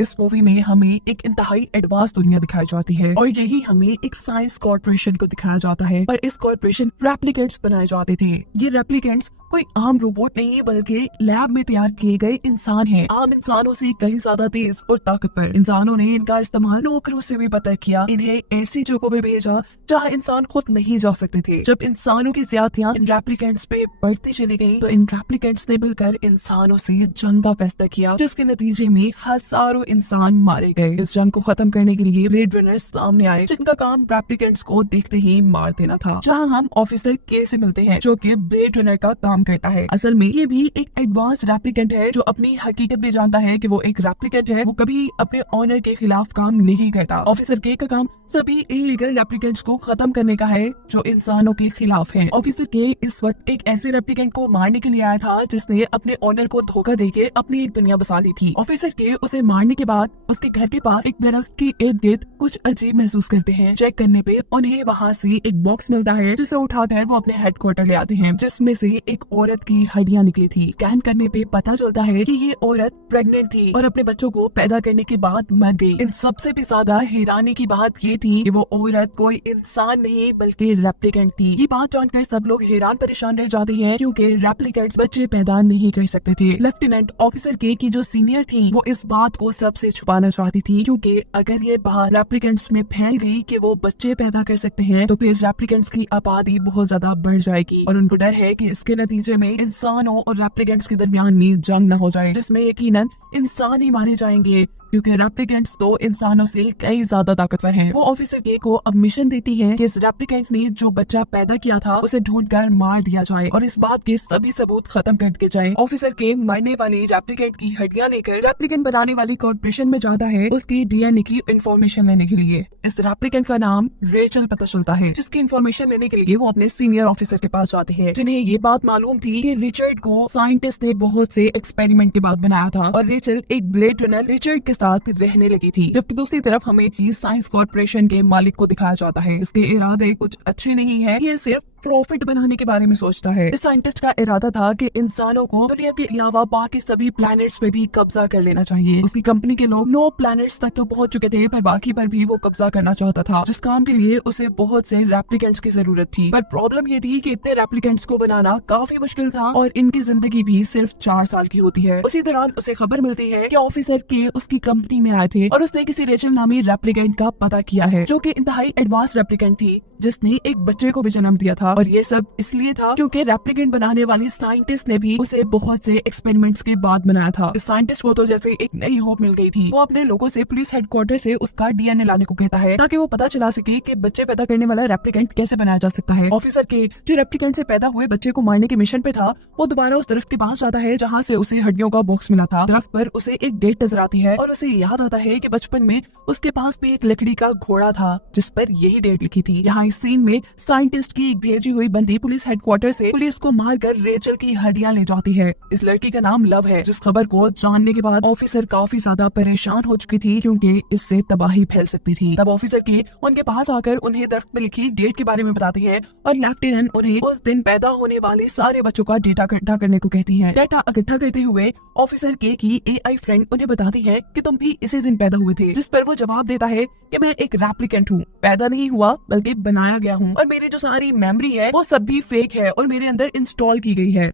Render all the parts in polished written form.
इस मूवी में हमें एक इंतहाई एडवांस दुनिया दिखाई जाती है और यही हमें एक साइंस कॉर्पोरेशन को दिखाया जाता है। पर इस कॉर्पोरेशन रेप्लिकेंट्स बनाए जाते थे। ये रेप्लिकेंट्स कोई आम रोबोट नहीं बल्कि लैब में तैयार किए गए इंसान हैं। आम इंसानों से कहीं ज्यादा तेज और ताकतवर। इंसानों ने इनका इस्तेमाल नौकरों से भी पता किया, इन्हें ऐसी जगहों पे भेजा जहाँ इंसान खुद नहीं जा सकते थे। जब इंसानों की ज्यादतियां इन रेप्लिकेंट्स पे बढ़ती चली गई तो इन रेप्लिकेंट्स ने मिलकर इंसानों से जंग का फैसला किया, जिसके नतीजे में हजारों इंसान मारे गए। इस जंग को खत्म करने के लिए ब्लेड रनर्स सामने आए, जिनका काम रेप्लिकेंट्स को देखते ही मार देना था। जहाँ हम ऑफिसर के से मिलते हैं, जो कि ब्लेड रनर का काम करता है। असल में ये भी एक एडवांस रेप्लिकेंट है जो अपनी हकीकत भी जानता है कि वो एक रेप्लिकेंट है। वो कभी अपने ऑनर के खिलाफ काम नहीं करता। ऑफिसर के का काम सभी इलीगल रेप्लिकेंट्स को खत्म करने का है जो इंसानों के खिलाफ है। ऑफिसर के इस वक्त एक ऐसे रेप्लिकेंट को मारने के लिए आया था जिसने अपने ऑनर को धोखा देके अपनी एक दुनिया बसा ली थी। ऑफिसर के उसे मारने के बाद उसके घर के पास एक दरख्त के इर्द गिर्द कुछ अजीब महसूस करते हैं। चेक करने पे उन्हें वहाँ से एक बॉक्स मिलता है, जिसे उठाकर वो अपने हेडक्वार्टर ले आते हैं, जिसमें से एक औरत की हड्डियां निकली थी। स्कैन करने पे पता चलता है कि ये औरत प्रेग्नेंट थी और अपने बच्चों को पैदा करने के बाद मर गई। इन सबसे भी ज्यादा हैरानी की बात ये थी कि वो औरत कोई इंसान नहीं बल्कि रेप्लिकेंट थी। ये बात जानकर सब लोग हैरान परेशान रह जाते हैं, क्योंकि रेप्लिकेंट्स बच्चे पैदा नहीं कर सकते थे। लेफ्टिनेंट ऑफिसर के की जो सीनियर थी वो इस बात को सबसे छुपाना चाहती थी, क्योंकि अगर ये बात रेप्लिकेंट्स में फैल गई कि वो बच्चे पैदा कर सकते हैं तो फिर रेप्लिकेंट्स की आबादी बहुत ज्यादा बढ़ जाएगी और उनको डर है कि इसके नतीजे में इंसानों और रेप्लिकेंट्स के दरमियान में जंग न हो जाए, जिसमें यकीनन इंसान ही मारे जाएंगे, क्योंकि रेप्लिकेंट्स तो इंसानों से कई ज्यादा ताकतवर हैं। वो ऑफिसर के को अब मिशन देती है कि इस रेप्लिकेंट ने जो बच्चा पैदा किया था उसे ढूंढकर मार दिया जाए और इस बात के सभी सबूत खत्म कर दिए जाए। ऑफिसर के मरने वाली रेप्लिकेंट की हड्डियां लेकर रेप्लिकेंट बनाने वाली कॉर्पोरेशन में जाता है उसकी डीएनए की इंफॉर्मेशन लेने के लिए। इस रेप्लिकेंट का नाम रेचल पता चलता है, जिसकी इंफॉर्मेशन लेने के लिए वो अपने सीनियर ऑफिसर के पास जाते हैं, जिन्हें ये बात मालूम थी कि रिचर्ड को साइंटिस्ट ने बहुत से एक्सपेरिमेंट के बाद बनाया था और रेचल एक ब्लेड रनर रिचर्ड के साथ रहने लगी थी। जबकि दूसरी तरफ हमें साइंस कॉर्पोरेशन के मालिक को दिखाया जाता है। इसके इरादे कुछ अच्छे नहीं है, ये सिर्फ प्रॉफिट बनाने के बारे में सोचता है। इस साइंटिस्ट का इरादा था कि इंसानों को दुनिया के अलावा बाकी सभी प्लैनेट्स पे भी कब्जा कर लेना चाहिए। उसकी कंपनी के लोग 9 प्लैनेट्स तक तो पहुंच चुके थे, पर बाकी पर भी वो कब्जा करना चाहता था, जिस काम के लिए उसे बहुत से रेप्लिकेंट्स की जरूरत थी। पर प्रॉब्लम ये थी कि इतने रेप्लिकेंट्स को बनाना काफी मुश्किल था और इनकी जिंदगी भी सिर्फ 4 साल की होती है। उसी दौरान उसे खबर मिलती है कि ऑफिसर के उसकी कंपनी में आए थे और उसने किसी रेचल नामी रेप्लिकेंट का पता किया है, जो कि इंतहाई एडवांस रेप्लिकेंट थी, जिसने एक बच्चे को भी जन्म दिया था। और ये सब इसलिए था क्योंकि रेप्लिकेंट बनाने वाले साइंटिस्ट ने भी उसे बहुत से एक्सपेरिमेंट्स के बाद बनाया था। इस साइंटिस्ट को तो जैसे एक नई होप मिल गई थी। वो अपने लोगों से पुलिस हेडक्वार्टर से उसका डीएनए लाने को कहता है, ताकि वो पता चला सके कि बच्चे पैदा करने वाला रेप्लिकेंट कैसे बनाया जा सकता है। ऑफिसर के जो रेप्लिकेंट से पैदा हुए बच्चे को मारने के मिशन पे था, वो दोबारा उस दरख्त के पास जाता है जहाँ से उसे हड्डियों का बॉक्स मिला था। दरख्त पर उसे एक डेट नजर आती है और उसे याद आता है कि बचपन में उसके पास भी एक लकड़ी का घोड़ा था जिस पर यही डेट लिखी थी। यहाँ इस सीन में साइंटिस्ट की एक भेजी हुई बंदी पुलिस हेडक्वार्टर से पुलिस को मारकर रेचल की हड्डियां ले जाती है। इस लड़की का नाम लव है, जिस खबर को जानने के बाद ऑफिसर काफी ज्यादा परेशान हो चुकी थी, क्योंकि इससे तबाही फैल सकती थी। तब ऑफिसर के उनके पास आकर उन्हें दरख्त में लिखी डेट के बारे में बताती है और लेफ्टिनेंट उन्हें उस दिन पैदा होने वाले सारे बच्चों का डेटा इकट्ठा करने को कहती है। डेटा इकट्ठा करते हुए ऑफिसर के की एआई फ्रेंड उन्हें बताती है कि तुम भी इसी दिन पैदा हुए थे, जिस पर वो जवाब देता है कि मैं एक रेप्लिकेंट हूँ, पैदा नहीं हुआ बल्कि बनाया गया हूँ और मेरी जो सारी मेमोरी है वो सब भी फेक है और मेरे अंदर इंस्टॉल की गई है।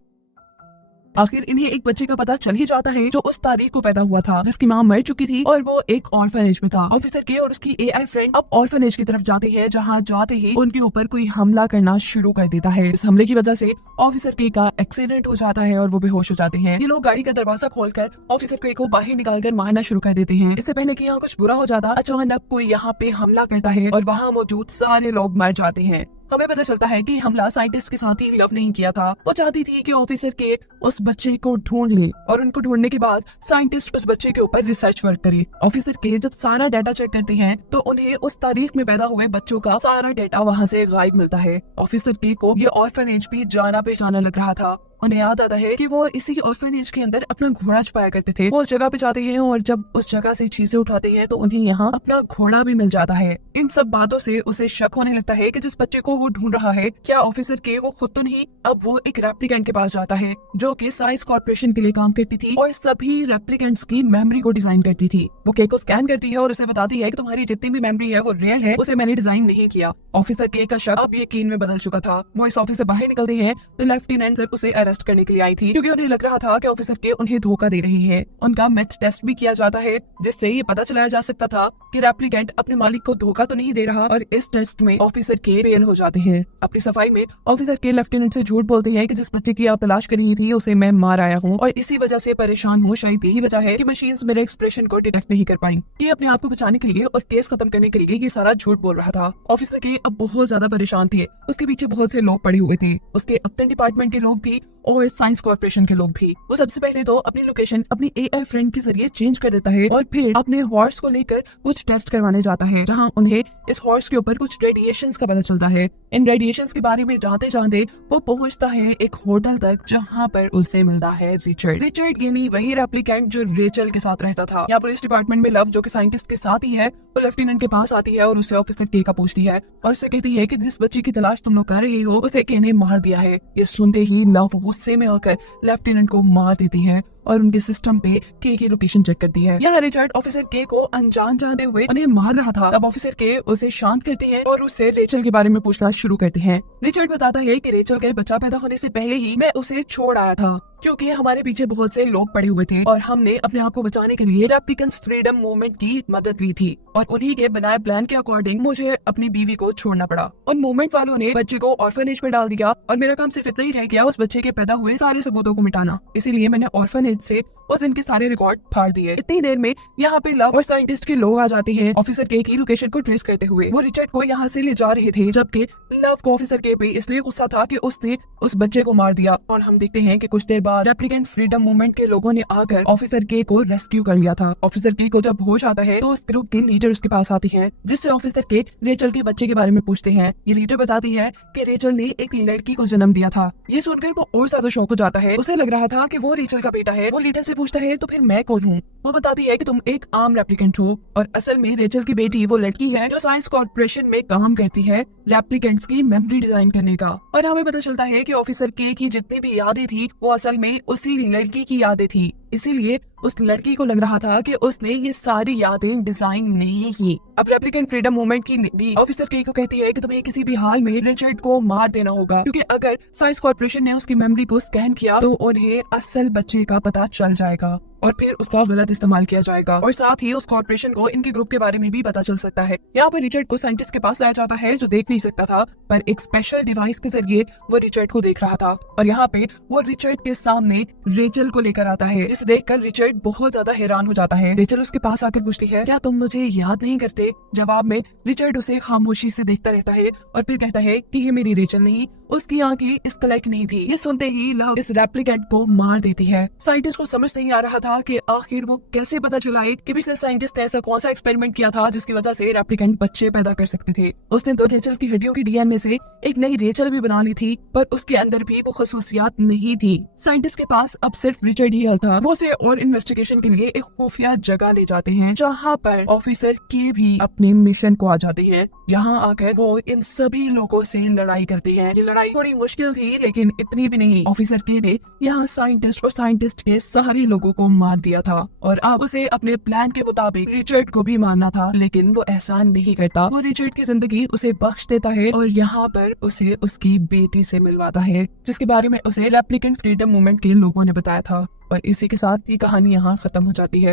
आखिर इन्हें एक बच्चे का पता चल ही जाता है जो उस तारीख को पैदा हुआ था, जिसकी मां मर चुकी थी और वो एक ऑर्फनेज में था। ऑफिसर के और उसकी एआई फ्रेंड अब ऑर्फनेज की तरफ जाते हैं, जहां जाते ही उनके ऊपर कोई हमला करना शुरू कर देता है। इस हमले की वजह से ऑफिसर के का एक्सीडेंट हो जाता है और वो बेहोश हो जाते हैं। ये लोग गाड़ी का दरवाजा खोलकर ऑफिसर के को बाहर निकालकर मारना शुरू कर देते हैं। इससे पहले कि यहाँ कुछ बुरा हो जाता, अचानक कोई यहाँ पे हमला करता है और वहाँ मौजूद सारे लोग मर जाते हैं। हमें पता चलता है कि हमला साइंटिस्ट के साथ ही लव नहीं किया था। वो चाहती थी कि ऑफिसर के उस बच्चे को ढूंढ ले और उनको ढूंढने के बाद साइंटिस्ट उस बच्चे के ऊपर रिसर्च वर्क करे। ऑफिसर के जब सारा डाटा चेक करते हैं तो उन्हें उस तारीख में पैदा हुए बच्चों का सारा डाटा वहाँ से गायब मिलता है। ऑफिसर के को ये ऑर्फनेज भी जाना पहचाना लग रहा था उन्हें याद आता है कि वो इसी ऑर्फनेज के अंदर अपना घोड़ा छुपाया करते थे। वो उस जगह पे जाते हैं और जब उस जगह से चीजें उठाते हैं तो उन्हें यहाँ अपना घोड़ा भी मिल जाता है। इन सब बातों से उसे शक होने लगता है कि जिस बच्चे को वो ढूंढ रहा है क्या ऑफिसर के वो खुद तो नहीं। अब वो एक रेप्लिकेंट के पास जाता है जो कि साइंस कॉर्पोरेशन के लिए काम करती थी और सभी रेप्लिकेंट्स की मेमोरी को डिजाइन करती थी। वो के को स्कैन करती है और उसे बताती है कि तुम्हारी जितनी भी मेमोरी है वो रियल है, उसे मैंने डिजाइन नहीं किया। ऑफिसर के का शक अब यकीन में बदल चुका था। वो इस ऑफिस से बाहर निकलते हैं तो लेफ्टिनेंट सर उसे अरेस्ट करने के लिए आई थी क्योंकि उन्हें लग रहा था कि ऑफिसर के उन्हें धोखा दे रही है। उनका मेथ टेस्ट भी किया जाता है जिससे ये पता चलाया जा सकता था कि रेप्लिकेंट अपने मालिक को धोखा तो नहीं दे रहा और इस टेस्ट में ऑफिसर के फेल हो जाते हैं। अपनी सफाई में ऑफिसर के लेफ्टिनेंट से झूठ बोलते हैं कि जिस बच्चे की आप तलाश कर रही थी उसे मैं मार आया हूँ और इसी वजह से परेशान हूँ। शायद यही वजह है कि मशीन्स मेरे एक्सप्रेशन को डिटेक्ट नहीं कर पाई। ये अपने आप को बचाने के लिए और केस खत्म करने के लिए ये सारा झूठ बोल रहा था। ऑफिसर के अब बहुत ज्यादा परेशान थे। उसके पीछे बहुत से लोग पड़े हुए थे, उसके अपने डिपार्टमेंट के लोग भी और साइंस कॉर्पोरेशन के लोग भी। वो सबसे पहले तो अपनी लोकेशन अपनी एआई फ्रेंड के जरिए चेंज कर देता है और फिर अपने हॉर्स को लेकर कुछ टेस्ट करवाने जाता है जहां उन्हें इस हॉर्स के ऊपर कुछ रेडिएशंस का पता चलता है। इन रेडिएशंस के बारे में जानते जानते वो पहुंचता है एक होटल तक जहां पर उसे मिलता है रिचर्ड यानी वही रेप्लिकेंट जो रेचल के साथ रहता था। यहाँ पुलिस डिपार्टमेंट में लव जो कि साइंटिस्ट के साथ ही है वो लेफ्टिनेंट के पास आती है और उससे ऑफिसर के का पूछती है और उससे कहती है कि जिस बच्चे की तलाश तुम लोग कर रही हो उसे के ने मार दिया है। ये सुनते ही लव गुस्से में आकर लेफ्टिनेंट को मार देती है और उनके सिस्टम पे के की लोकेशन चेक करती है। यहाँ रिचर्ड ऑफिसर के को अनजान जानते हुए उन्हें मार रहा था। तब ऑफिसर के उसे शांत करते हैं और उससे रेचल के बारे में पूछना शुरू करते हैं। रिचर्ड बताता है कि रेचल के बच्चा पैदा होने से पहले ही मैं उसे छोड़ आया था क्योंकि हमारे पीछे बहुत से लोग पड़े हुए थे और हमने अपने आप को बचाने के लिए रेप्लिकेंट्स फ्रीडम मूवमेंट की मदद ली थी और उन्हीं के बनाए प्लान के अकॉर्डिंग मुझे अपनी बीवी को छोड़ना पड़ा। उन मूवमेंट वालों ने बच्चे को ऑर्फनेज में डाल दिया और मेरा काम सिर्फ इतना ही रह गया उस बच्चे के पैदा हुए सारे सबूतों को मिटाना। इसीलिए मैंने ऑर्फनेज से उस दिन के सारे रिकॉर्ड फाड़ दिए। इतनी देर में यहाँ पे लव और साइंटिस्ट के लोग आ जाते हैं ऑफिसर के की लोकेशन को ट्रेस करते हुए। वो रिचर्ड को यहाँ से ले जा रहे थे जबकि लव को ऑफिसर के पे इसलिए गुस्सा था कि उसने उस बच्चे को मार दिया। और हम देखते हैं कि कुछ देर बाद रेप्लिकेंट फ्रीडम मूवमेंट के लोगों ने आकर ऑफिसर के को रेस्क्यू कर लिया था। ऑफिसर के को जब होश आता है तो उस ग्रुप के लीडर उसके पास आती है जिससे ऑफिसर के रेचल के बच्चे के बारे में पूछते हैं। ये लीडर बताती है कि रेचल ने एक लड़की को जन्म दिया था। ये सुनकर वो और ज्यादा शौक हो जाता है। उसे लग रहा था कि वो रेचल का बेटा है। वो लीडर से पूछता है तो फिर मैं कौन हूँ। वो बताती है कि तुम एक आम रेप्लिकेंट हो और असल में रेचल की बेटी वो लड़की है जो साइंस कॉर्पोरेशन में काम करती है रेप्लिकेंट्स की मेमोरी डिजाइन करने का। और हमें पता चलता है कि ऑफिसर के की जितनी भी यादें थी वो असल में उसी लड़की की यादें थी। इसीलिए उस लड़की को लग रहा था कि उसने ये सारी यादें डिजाइन नहीं की। अब रेप्लिकेंट फ्रीडम मूवमेंट की लीड ऑफिसर के को कहती है कि तुम्हें किसी भी हाल में रिचर्ड को मार देना होगा क्योंकि अगर साइंस कॉर्पोरेशन ने उसकी मेमोरी को स्कैन किया तो उन्हें असल बच्चे का पता चल जाएगा और फिर उसका गलत इस्तेमाल किया जाएगा और साथ ही उस कॉर्पोरेशन को इनके ग्रुप के बारे में भी पता चल सकता है। यहाँ पर रिचर्ड को साइंटिस्ट के पास लाया जाता है जो देख नहीं सकता था पर एक स्पेशल डिवाइस के जरिए वो रिचर्ड को देख रहा था और यहाँ पे वो रिचर्ड के सामने रेचल को लेकर आता है जिसे देखकर रिचर्ड बहुत ज्यादा हैरान हो जाता है। रेचल उसके पास आकर पूछती है क्या तुम मुझे याद नहीं करते। जवाब में रिचर्ड उसे खामोशी से देखता रहता है और फिर कहता है कि ये मेरी रेचल नहीं, उसकी आंखें इस लायक नहीं थी। ये सुनते ही लव इस रेप्लिकेंट को मार देती है। साइंटिस्ट को समझ नहीं आ रहा था कि आखिर वो कैसे पता चलाए कि पिछले साइंटिस्ट ने ऐसा कौन सा एक्सपेरिमेंट किया था जिसकी वजह से रेप्लिकेंट बच्चे पैदा कर सकते थे। उसने तो रेचल की हड्डियों की डीएनए से एक नई रेचल भी बना ली थी पर उसके अंदर भी वो खसूसियात नहीं थी। साइंटिस्ट के पास अब सिर्फ रिचर्ड ही था। वो उसे और इन्वेस्टिगेशन के लिए एक खुफिया जगह ले जाते हैं जहाँ पर ऑफिसर के भी अपने मिशन को आ जाते हैं। यहाँ आकर वो इन सभी लोगों से लड़ाई करते हैं। ये लड़ाई थोड़ी मुश्किल थी लेकिन इतनी भी नहीं। ऑफिसर के ने यहाँ साइंटिस्ट और साइंटिस्ट के सारे लोगों को मार दिया था और अब उसे अपने प्लान के मुताबिक रिचर्ड को भी मारना था लेकिन वो ऐसा नहीं करता। वो रिचर्ड की जिंदगी उसे बख्श देता है और यहाँ पर उसे उसकी बेटी से मिलवाता है जिसके बारे में उसे रेप्लिकेंट फ्रीडम मूवमेंट के लोगों ने बताया था। और इसी के साथ ये कहानी यहाँ खत्म हो जाती है।